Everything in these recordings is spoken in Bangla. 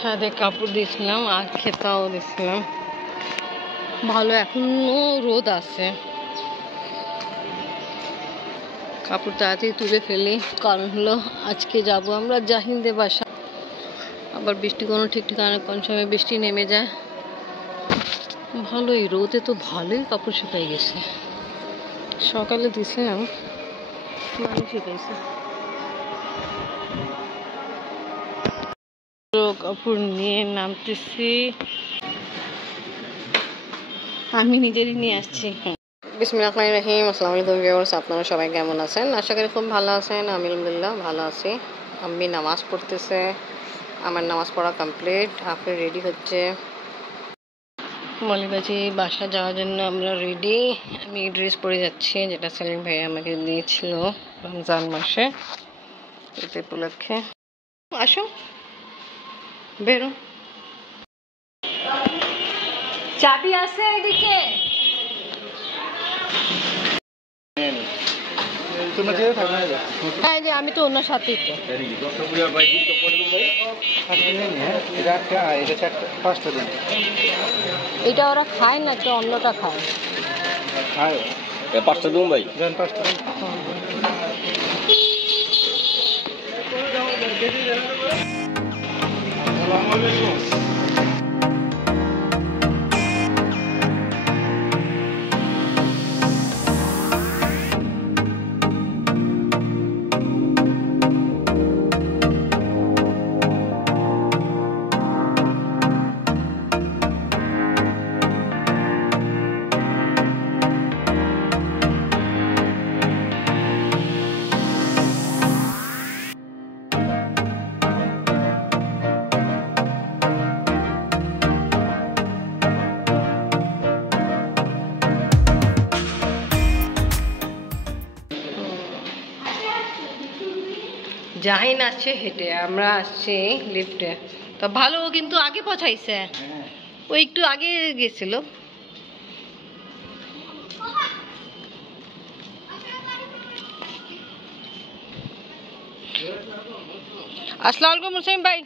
ছাদে কাপড় দিয়েছিলাম আর খেতাও দিয়েছিলাম। ভালো, এখনো রোদ আছে। কাপড় তাড়াতাড়ি তুলে ফেলি, কারণ হলো আজকে যাব আমরা জাহিনদের বাসা। আবার বৃষ্টি কোনো ঠিক ঠিকানা, কোন সময় বৃষ্টি নেমে যায়। ভালোই রোদে তো ভালোই কাপড় শুকাই গেছে। সকালে দিছিলাম, ভালো শুকাইছে। কাপড় নিয়ে নামতেছি, আমি নিজেরই নিয়ে আসছি। বিসমিল্লাহির রহমানির রহিম। আসসালামু আলাইকুম ভিউয়ার্স, আপনারা সবাই কেমন আছেন? আশা করি খুব ভালো আছেন। আমি আলহামদুলিল্লাহ ভালো আছি। আমি নামাজ পড়তেছে, আমার নামাজ পড়া কমপ্লিট। আপনি রেডি হচ্ছে মলিবাজি বাসা যাওয়ার জন্য। আমরা রেডি। আমি ড্রেস পরে যাচ্ছি, যেটা সেলিম ভাই আমাকে দিয়েছিল রমজান মাসে, ঈদ উপলক্ষে। আসো, বেরো। চাবি আছে এদিকে। আমি তো ওনার সাথেই তো। এটা ওরা খায় না, তো অন্যটা খায়। পাঁচটা দিন ভাই। জাহিন আসছে হেঁটে, আমরা আসছি লিফটে। তো ভালো, কিন্তু আগে পৌঁছাইছে। ও একটু আগে গেছিল। আসসালামু আলাইকুম মুসলিম ভাই।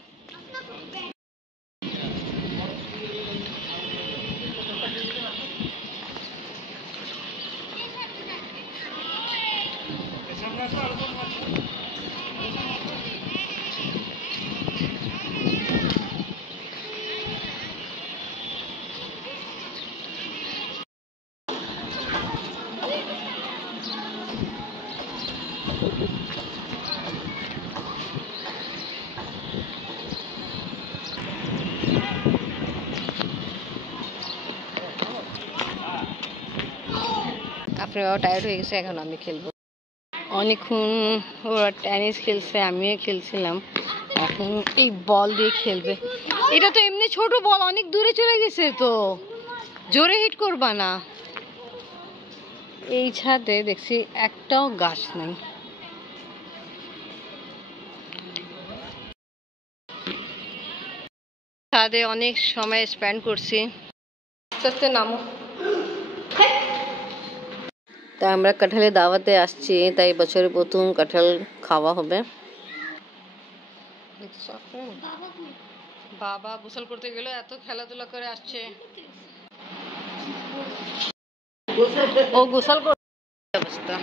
আপনারাও টায়ার্ড হয়ে গেছে, এখন আমি খেলবো। অনেকক্ষণ ওরা টেনিস খেলছে, আমিও খেলছিলাম। এখন এই বল দিয়ে খেলবে। এটা তো এমনি ছোট বল, অনেক দূরে চলে গেছে, তো জোরে হিট করবা না। এই ছাদে দেখছি একটাও গাছ নেই। ছাদে অনেক সময় স্পেন্ড করছি। আস্তে আস্তে নামো। তা আমরা কাঁঠালের দাওয়াতে আসছি, তাই বছরের প্রথম কাঁঠাল খাওয়া হবে। বাবা গোসল করতে গেলে এত খেলাধুলা করে আসছে। ও গোসল করতে অবস্থা।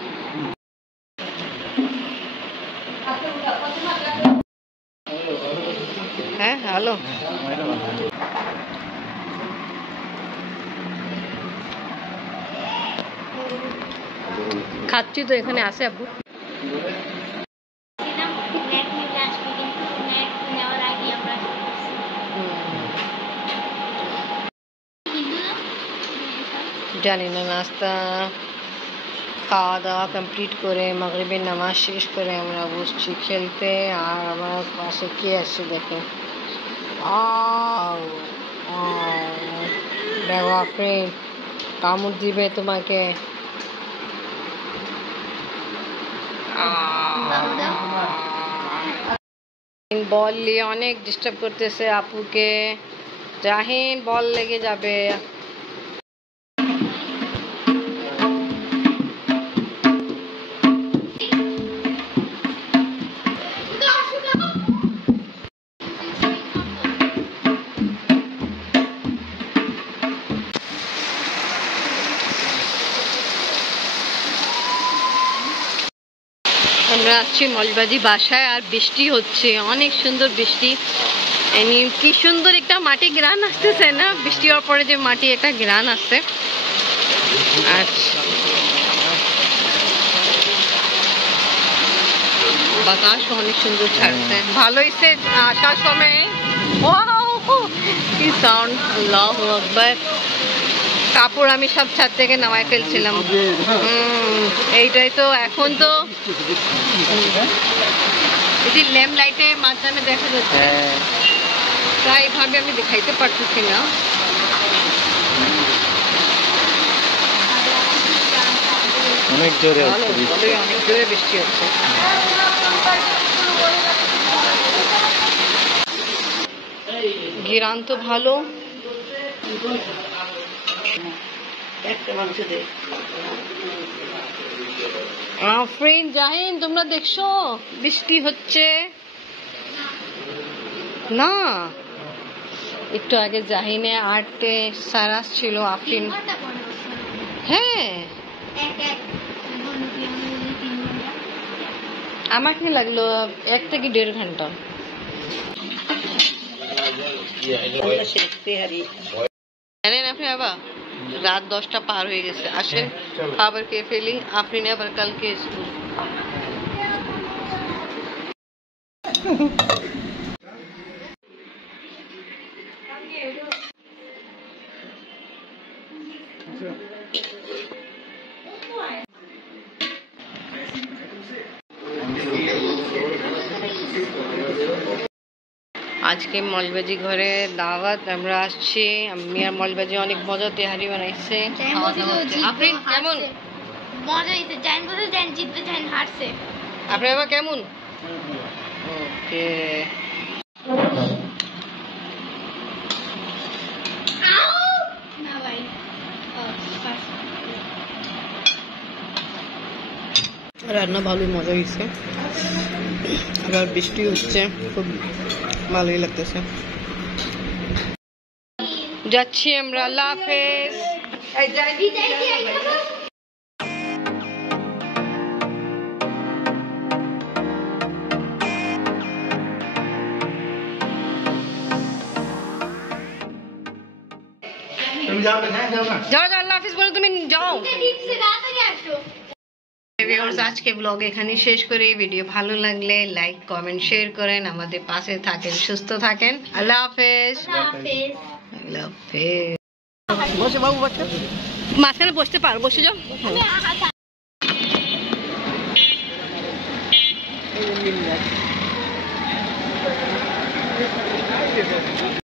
হ্যাঁ, হ্যালো। খাচ্ছি তো, এখানে আছে আপু। জানি না, নাস্তা খাওয়া দাওয়া কমপ্লিট করে মাগরিবের নামাজ শেষ করে আমরা বসছি খেলতে। আর আমার পাশে কে আসছে দেখে, দেখো আপনি, কামড় দিবে তোমাকে। বল নিয়ে অনেক ডিস্টার্ব করতেছে আপুকে। জাহিন, বল লেগে যাবে। আমরা আসছি মৌলবাজি বাসায় আর বৃষ্টি হচ্ছে, অনেক সুন্দর বৃষ্টি। কি সুন্দর একটা মাটি গ্রান আসতেছে না, বৃষ্টি হওয়ার পরে যে মাটি একটা গ্রান আসছে। আচ্ছা, বাতাস অনেক সুন্দর ছাড়ছে, ভালো হয়েছে আসার সময়। কি সাউন্ড, আল্লাহু আকবার। কাপড় আমি সব ছাদ থেকে নামায় ফেলছিলাম। এইটাই তো, এখন তো এটি ল্যাম্প লাইটের মাধ্যমে দেখা যাচ্ছে, তাই ভাবে আমি দেখাইতে পারতেছি না। অনেক জোরে অনেক জোরে বৃষ্টি হচ্ছে। গিরান তো ভালো। ফ্রেন্ড জাহিন, তোমরা দেখছো বৃষ্টি হচ্ছে না? একটু আগে জাহিনে আর্টে সারাস ছিল, আফরিন। হ্যাঁ, আমার কি লাগলো 1 থেকে 1.5 ঘন্টা। জানেন আপনি বাবা, রাত 10টা পার হয়ে গেছে। আসেন খাবার খেয়ে ফেলি, আফরিন আবার কালকে স্কুল। আজকে মৌলবাজি ঘরে দাওয়াত, আমরা আসছি। আমি আর মৌলবাজি অনেক মজা তেহারি বানাইছে। আফরিন কেমন? মজা হইছে, জান বলে জান জিতবে, জান হারছে। আপনি বাবা কেমন? ওকে, না ভাই, রান্না ভালোই মজা হয়েছে। আবার বৃষ্টি হচ্ছে, খুব ভালোই লাগতেছে। যাচ্ছি আমরা, আল্লাহ হাফেজ। যাও যাও, আল্লাহ হাফেজ বলে তুমি যাও। আজকে ব্লগ এখানে শেষ করে, ভিডিও ভালো লাগলে লাইক কমেন্ট শেয়ার করেন, আমাদের পাশে থাকেন, সুস্থ থাকেন। আল্লাহ হাফেজ। আল্লাহ হাফেজ। বসে বাবু, বসে মাঝখানে বসতে পারো, বসে যাও।